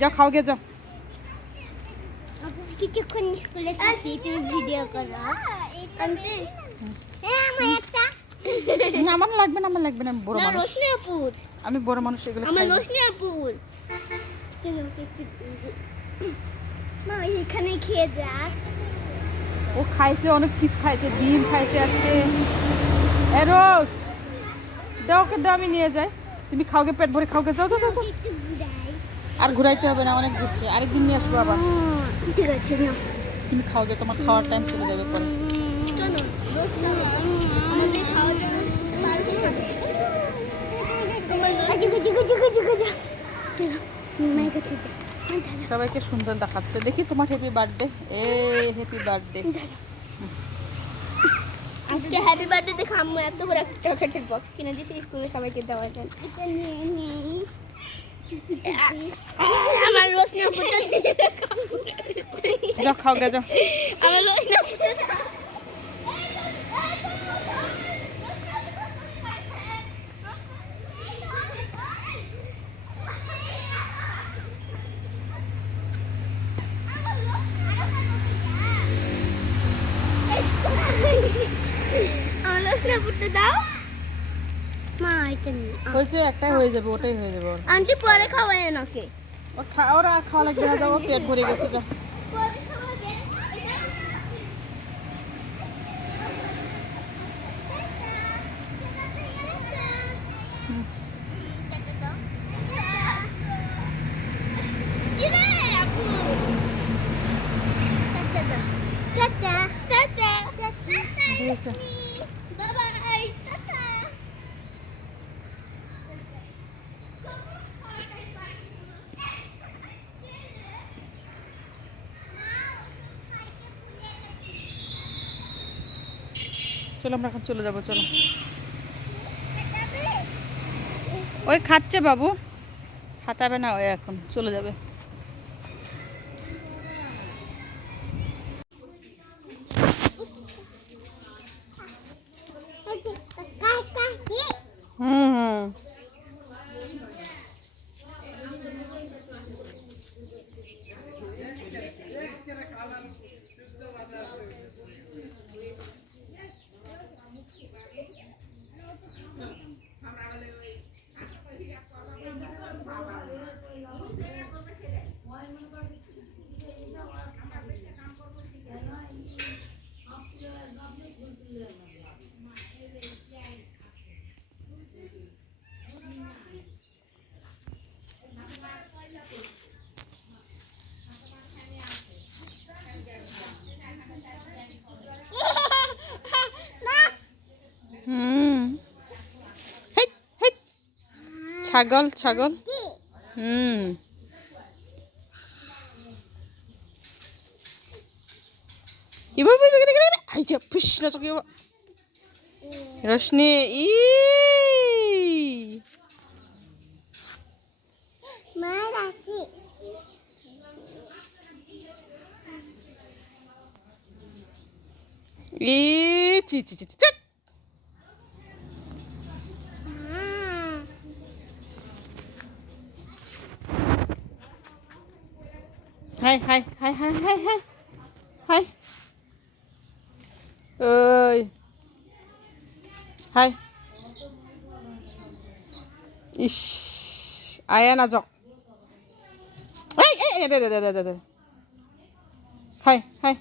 যাও খাও গে যাও। কিছুক্ষণ স্কুলে থাকি, তুমি ভিডিও করো। আন্টি না আমার লাগবে না, আমার লাগবে না, আমি বড় মানুষ। রোশনি আপুর, আমি বড় মানুষ, এগুলো আমার খাই না। রোশনি আপুর। মা এখানে খেয়ে যাক। ও খাইছে, অনেক কিছু খাইছে, ডিম খাইছে আজকে। এ রোজ দাও, ওকে দাও, আমি নিয়ে যাই। তুমি খাওগে, পেট ভরে খাওগে, যাও যাও যাও। একটু ঘুরাই। আর ঘুরাইতে হবে না, অনেক ঘুরছে, আরেকদিন নিয়ে আসবো আবার। ঠিক আছে না, তুমি খাওগে, তোমার খাওয়ার টাইম চলে যাবে পরে। কেন রোজ খাবো আমাদের খাওয়া যাবে পারবে না। সবাইকে সুন্দর দেখাচ্ছে, দেখি তোমার হ্যাপি বার্থডে। এ হ্যাপি বার্থডে। আজকে হ্যাপি বার্থডে দেখে আম্মু এত বড় একটা চকলেটের বক্স কিনে দিয়েছে স্কুলে সবাইকে দেওয়ার জন্য। আমার রোশনি আপুটা যাও খাও গে যাও। আমার রোশনি আপুটা আমার রোশনি আপুটা দাও মা। এটা হয়েছে, একটাই হয়ে যাবে, ওটাই হয়ে যাবে ওর। আন্টি পরে খাওয়ায় নাকি? ওর আর খাওয়া লাগবে না, যাও, ওর পেট ভরে গেছে, যাও। দিয়েছে। চলো আমরা এখন চলে যাবো, চলো। ওই খাচ্ছে বাবু, হাতাবে না, ওই এখন চলে যাবে। হুম হুম। ছাগল ছাগল। হুম। রোশনি ই চি চি চি। হাই হাই হাই হাই হাই হাই হাই। ওই হাই। ইস আয়া না যাও। এই এই দে দে দে দে দে। হাই হাই।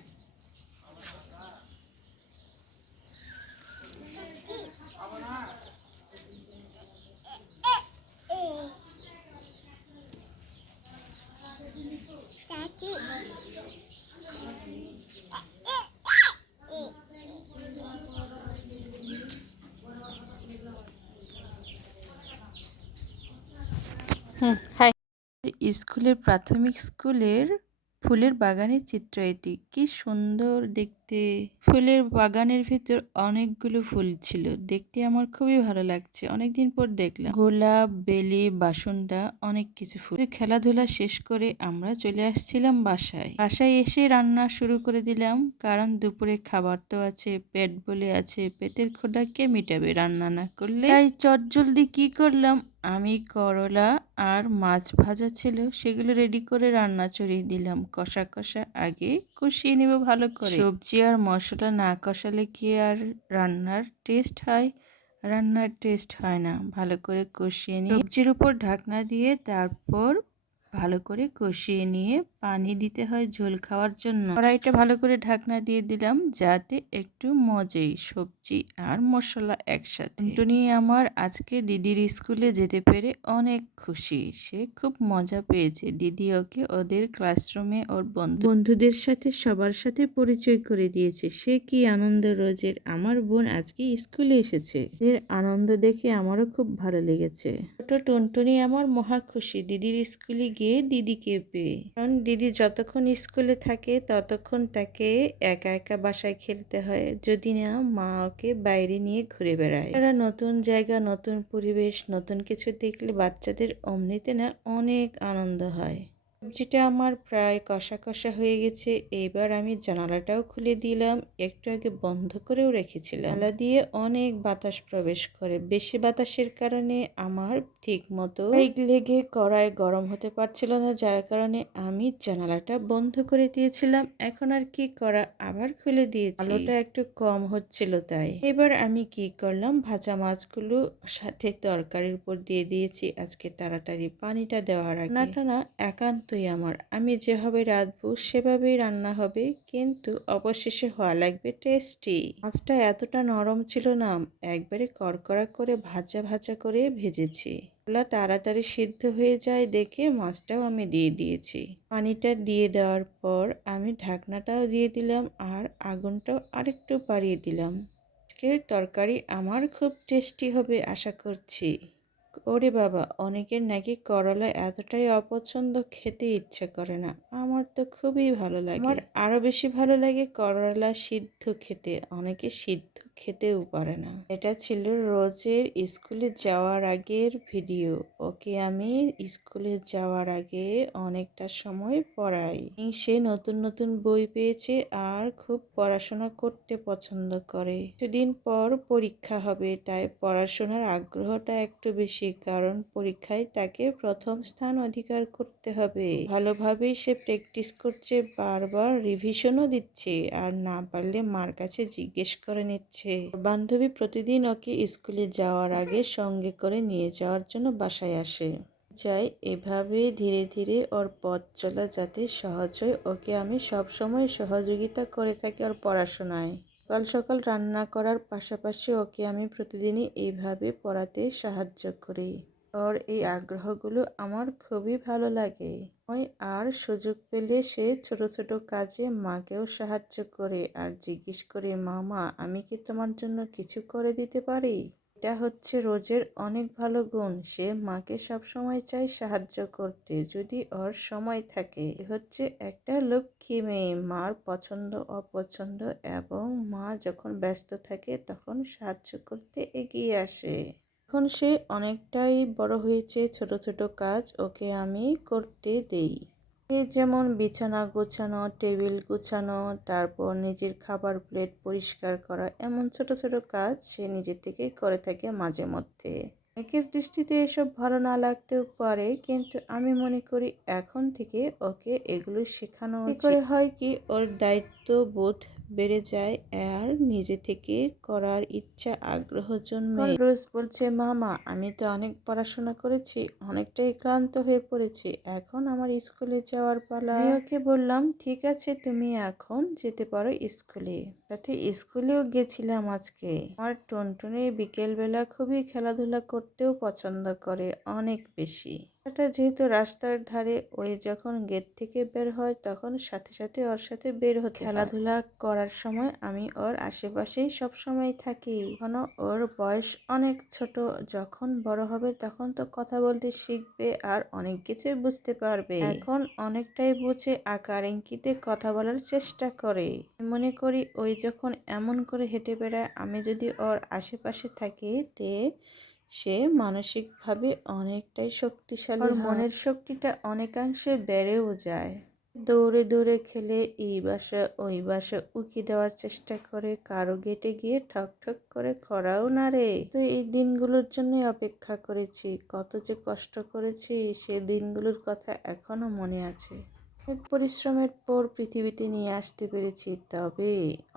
হাই। স্কুলের প্রাথমিক স্কুলের ফুলের বাগানের চিত্র এটি, কি সুন্দর দেখতে। ফুলের বাগানের ভিতর অনেকগুলো ফুল ছিল, দেখতে আমার খুবই ভালো লাগছে। অনেকদিন পর দেখলাম গোলাপ, বেলি, বাসনটা, অনেক কিছু ফুল। খেলাধুলা শেষ করে আমরা চলে আসছিলাম বাসায়। বাসায় এসে রান্না শুরু করে দিলাম, কারণ দুপুরে খাবার তো আছে, পেট বলে আছে, পেটের ক্ষুধা কে মিটাবে রান্না না করলে। তাই চটজলদি কি করলাম, আমি করলা আর মাছ ভাজা ছিল সেগুলো রেডি করে রান্না চড়িয়ে দিলাম। কষা কষা আগে কষিয়ে নেব ভালো করে। সবজি আর মশলা না কষালে কি আর রান্নার টেস্ট হয়? রান্নার টেস্ট হয় না। ভালো করে কষিয়ে নিয়ে সবজির উপর ঢাকনা দিয়ে তারপর ভালো করে কষিয়ে নিয়ে পানি দিতে হয় ঝোল খাওয়ার জন্য। কড়াইটা ভালো করে ঢাকনা দিয়ে দিলাম যাতে একটু মজেই সবজি আর মশলা একসাথে। টুনটুনি আমার আজকে দিদির স্কুলে যেতে পেরে অনেক খুশি। সে খুব মজা পেয়েছে। দিদি ওকে ওদের ক্লাসরুমে ওর বন্ধুদের সাথে সবার সাথে পরিচয় করে দিয়েছে। সে কি আনন্দ রোজের, আমার বোন আজকে স্কুলে এসেছে। এর আনন্দ দেখে আমারও খুব ভালো লেগেছে। ছোট টুনটুনি আমার মহা খুশি দিদির স্কুলে গিয়ে দিদিকে পেয়ে। কারণ দিদি যতক্ষণ স্কুলে থাকে ততক্ষণ তাকে একা একা বাসায় খেলতে হয়, যদি না মা ওকে বাইরে নিয়ে ঘুরে বেড়ায়। তারা নতুন জায়গা, নতুন পরিবেশ, নতুন কিছু দেখলে বাচ্চাদের অমনিতে না অনেক আনন্দ হয়। সবজিটা আমার প্রায় কষা কষা হয়ে গেছে। এইবার আমি জানালাটাও খুলে দিলাম, একটু আগে বন্ধ করেও রেখেছিলাম। জানালা দিয়ে অনেক বাতাস প্রবেশ করে, বেশি বাতাসের কারণে আমার ঠিক মতো লেগে কড়াই গরম হতে পারছিল না, যার কারণে আমি জানালাটা বন্ধ করে দিয়েছিলাম। এখন আর কি করা, আবার খুলে দিয়েছি। আলোটা একটু কম হচ্ছিল তাই। এবার আমি কি করলাম, ভাজা মাছগুলো সাথে তরকারির উপর দিয়ে দিয়েছি আজকে তাড়াতাড়ি পানিটা দেওয়ার আগে। রান্নাটা না একান্তই আমার, আমি যেভাবে রাঁধবো সেভাবেই রান্না হবে, কিন্তু অবশেষে হওয়া লাগবে টেস্টি। মাছটা এতটা নরম ছিল না, একবারে কড়কড়া করে ভাজা ভাজা করে ভেজেছি। তাড়াতাড়ি সিদ্ধ হয়ে যায় দেখে মাছটাও আমি দিয়ে দিয়েছি। পানিটা দিয়ে দেওয়ার পর আমি ঢাকনাটাও দিয়ে দিলাম আর আগুনটাও আরেকটু বাড়িয়ে দিলাম। আজকের তরকারি আমার খুব টেস্টি হবে আশা করছি। ওরে বাবা, অনেকের নাকি করলা এতটাই অপছন্দ, খেতে ইচ্ছে করে না। আমার তো খুবই ভালো লাগে। আমার আরো বেশি ভালো লাগে করলা সিদ্ধ খেতে, অনেকে সিদ্ধ খেতেও পারে না। এটা ছিল রোজের স্কুলে যাওয়ার আগের ভিডিও। ওকে আমি স্কুলে যাওয়ার আগে অনেকটা সময় পড়াই। সে নতুন নতুন বই পেয়েছে আর খুব পড়াশোনা করতে পছন্দ করে। কিছুদিন পর পরীক্ষা হবে, তাই পড়াশোনার আগ্রহটা একটু বেশি, কারণ পরীক্ষায় তাকে প্রথম স্থান অধিকার করতে হবে। ভালোভাবেই সে প্র্যাকটিস করছে, বারবার রিভিশনও দিচ্ছে, আর না পারলে মার কাছে জিজ্ঞেস করে নিচ্ছে। বান্ধবী প্রতিদিন ওকে স্কুলে যাওয়ার আগে সঙ্গে করে নিয়ে যাওয়ার জন্য বাসায় আসে। চাই এভাবে ধীরে ধীরে ওর পথ চলা যাতে সহজ হয়, ওকে আমি সবসময় সহযোগিতা করে থাকি ওর পড়াশোনায়। সকাল সকাল রান্না করার পাশাপাশি ওকে আমি প্রতিদিনই এইভাবে পড়াতে সাহায্য করি। ওর এই আগ্রহগুলো আমার খুবই ভালো লাগে। আর সুযোগ পেলে সে ছোট ছোট কাজে মাকেও সাহায্য করে আর জিজ্ঞেস করে, মামা আমি কি তোমার জন্য কিছু করে দিতে পারি? এটা হচ্ছে রোজের অনেক ভালো গুণ। সে মাকে সবসময় চায় সাহায্য করতে যদি ওর সময় থাকে। হচ্ছে একটা লক্ষ্মী মেয়ে, মার পছন্দ অপছন্দ এবং মা যখন ব্যস্ত থাকে তখন সাহায্য করতে এগিয়ে আসে। এখন সে অনেকটাই বড় হয়েছে, ছোট ছোট কাজ ওকে আমি করতে দেই। যেমন বিছানা গোছানো, টেবিল গোছানো, তারপর নিজের খাবার প্লেট পরিষ্কার করা, এমন ছোট ছোট কাজ সে নিজে থেকে করে থাকে মাঝে মধ্যে। অনেকের দৃষ্টিতে এসব ভালো না লাগতেও পারে, কিন্তু আমি মনে করি এখন থেকে ওকে এগুলো শেখানো করে হয় কি ওর দায়িত্ববোধ বেড়ে যায় আর নিজে থেকে করার ইচ্ছা আগ্রহ জন্মে। রোজ বলছে, মামা আমি তো অনেক পড়াশোনা করেছি, অনেকটাই ক্লান্ত হয়ে পড়েছি, এখন আমার স্কুলে যাওয়ার পালা। আমি ওকে বললাম, ঠিক আছে তুমি এখন যেতে পারো স্কুলে। সাথে স্কুলেও গেছিলাম আজকে। আমার টুনটুনি বিকেলবেলা খুবই খেলাধুলা করতেও পছন্দ করে, অনেক বেশি। এটা যেহেতু রাস্তার ধারে, ওই যখন গেট থেকে বের হয় তখন সাথে সাথে ওর সাথে বের হতে খেলাধুলা করার সময় আমি ওর আশেপাশেই সব সময় থাকি। এখনো ওর বয়স অনেক ছোট, যখন বড় হবে তখন তো কথা বলতে শিখবে আর অনেক কিছুই বুঝতে পারবে। এখন অনেকটাই বুঝে, আকার ইঙ্গিতে কথা বলার চেষ্টা করে। মনে করি ওই যখন এমন করে হেঁটে বেড়ায়, আমি যদি ওর আশেপাশে থাকি তে সে মানসিকভাবে অনেকটাই শক্তিশালী হয়। মনের শক্তিটা অনেকাংশে বেড়েও যায়। দৌড়ে দৌড়ে খেলে এই বাসা ওই বাসা উকি দেওয়ার চেষ্টা করে, কারো গেটে গিয়ে ঠক ঠক করে খড়াও নাড়ে। তো এই দিনগুলোর জন্য অপেক্ষা করেছি, কত যে কষ্ট করেছি সে দিনগুলোর কথা এখনো মনে আছে। অনেক পরিশ্রমের পর পৃথিবীতে নিয়ে আসতে পেরেছি, তবে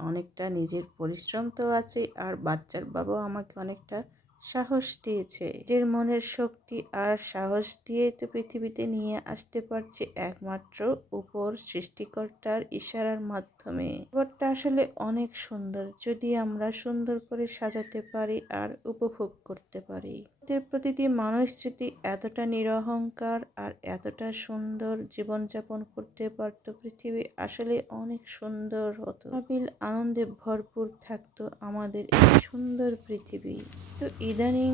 অনেকটা নিজের পরিশ্রম তো আছে, আর বাচ্চার বাবাও আমাকে অনেকটা সাহস দিয়েছে। নিজের মনের শক্তি আর সাহস দিয়ে তো পৃথিবীতে নিয়ে আসতে পারছি একমাত্র উপর সৃষ্টিকর্তার ইশারার মাধ্যমে। ঘরটা আসলে অনেক সুন্দর, যদি আমরা সুন্দর করে সাজাতে পারি আর উপভোগ করতে পারি। প্রতিটি মানুষ যদি এতটা নিরহংকার আর এতটা সুন্দর জীবনযাপন করতে পারত, পৃথিবী আসলে অনেক সুন্দর হতো। আবিল আনন্দে ভরপুর থাকতো আমাদের এই সুন্দর পৃথিবী। তো ইদানিং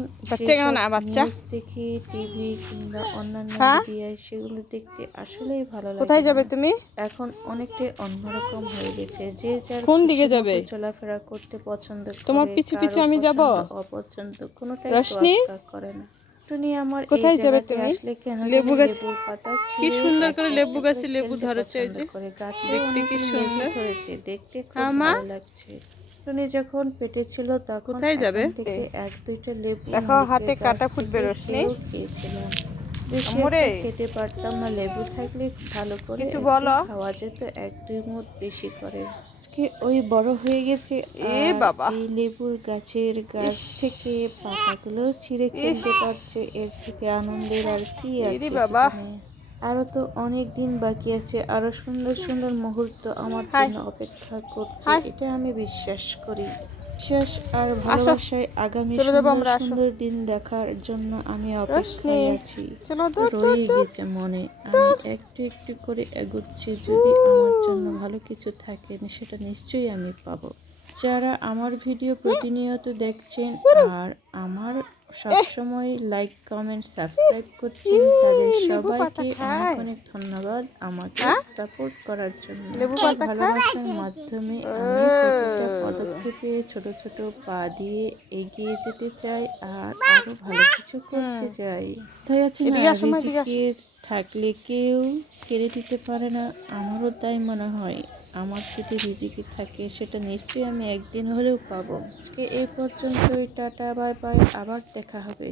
নিউজ দেখি, টিভি কিংবা অন্যান্য মিডিয়ায়, সেগুলো দেখতে আসলেই ভালো লাগে। কোথায় যাবে তুমি? এখন অনেকটাই অন্যরকম হয়ে গেছে, যে যার কোন দিকে খুশি যাবে? মতো চলাফেরা করতে পছন্দ করে। তোমার পিছু পিছু কারো আমি যাব? পছন্দ অপছন্দ কোনোটাই রশনি? তোয়াক্কা করে না। টুনি আমার এই কোথায় যাবে জায়গাতে তুমি? আসলে কেন জানি লেবু গাছ, লেবুর পাতা কি ছিঁড়ে সুন্দর করে একটা লেবু একটা গাছে করে লেবু ফেলতে ধরেছে, এই পছন্দ যে করে। গাছে দেখতে কি অনেকগুলো লেবু সুন্দর। ধরেছে, দেখতে খুব হ্যাঁ মা, ভালো লাগছে। টুনি যখন পেটে ছিল তখন কোথায় যাবে? এখান থেকে এক দুইটা লেবু দেখো হাতে মালিকের গাছ কাটা ফুটবে, থেকে রোশনি। চেয়েও খেয়েছিলাম। বেশি আমরে, একটা খেতে পারতাম না, লেবু থাকলে ভালো করে কিছু একটু বলো। খাওয়া যেত, এক দুই মুঠ বেশি করে। আজকে ওই বড় হয়ে গেছে, এ আর বাবা, এই লেবুর গাছের গাছ ইস থেকে পাতাগুলো ছিঁড়ে ইস, ফেলতে পারছে, এর থেকে আনন্দের আর কি ইরি আছে বাবা, জীবনে। আরো তো অনেক দিন বাকি আছে, আরো সুন্দর সুন্দর মুহূর্ত আমার হাই জন্য অপেক্ষা করছে, হাই, এটা আমি বিশ্বাস করি। বিশ্বাস আর আসো, ভালোবাসায় আগামী চলে যাবো সুন্দর আমরা, আসো। সুন্দর দিন দেখার জন্য আমি রোশনি, অপেক্ষায় আছি। চলো, তো দূর দূর রয়ে দূর গেছে মনে, আমি একটু একটু করে এগোচ্ছি, যদি আমার জন্য ভালো কিছু থাকে সেটা নিশ্চয়ই আমি পাবো। যারা আমার ভিডিও প্রতিনিয়ত দেখছেন আর আমার সবসময় লাইক কমেন্ট সাবস্ক্রাইব করছেন, তাদের লেবু পাতা সবাইকে অনেক খায়। অনেক ধন্যবাদ আমাকে হ্যাঁ, সাপোর্ট করার জন্য। লেবু পাতা খায়। ভালোবাসার মাধ্যমে আমি প্রতিটা পদক্ষেপে ছোট ছোট পা দিয়ে এগিয়ে যেতে চাই আর আরো ভালো কিছু করতে চাই। তাই আছে না, এদিকে আসো মা, এদিকে আসো। রিজিকে থাকলে কেউ কেড়ে দিতে পারে না, আমারও তাই মনে হয়। আমার যদি রিজিকে থাকে সেটা নিশ্চয়ই আমি একদিন হলেও পাবো। আজকে এই পর্যন্তই, টাটা বাই বাই, আবার দেখা হবে।